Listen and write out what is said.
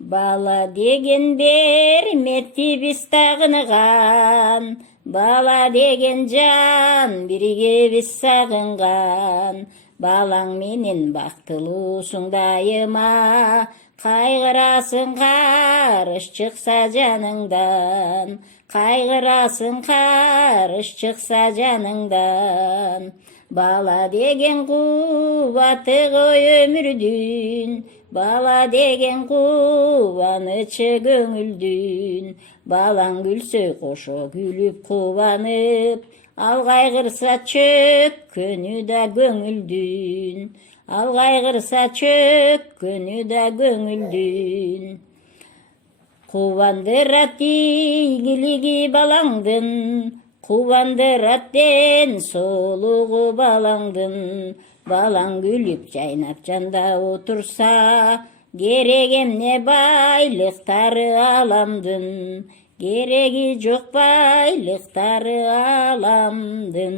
Бала деген берметти биз тагыныган, бала деген жан бирге биз сагынган. Балаң менен бактылуусуң дайыма, кайгырасың карыш чыкса жаныңдан, кайгырасың карыш чыкса жаныңдан. Бала деген кубаты ғой өмүрдүн, бала деген кубанычы көңүлдүн. Балаң күлсө кошо күлүп кубанып, ал кайгырса чөккөнү да көңүлдүн, ал кайгырса чөккөнү да көңүлдүн. Кубандырат ийгилиги балаңдын, кубандырат ден соолугу балаңдын. Балаң күлүп жайнап жанда отурса, керек эмне байлыктары аламдын, кереги жок байлыктары аламдын.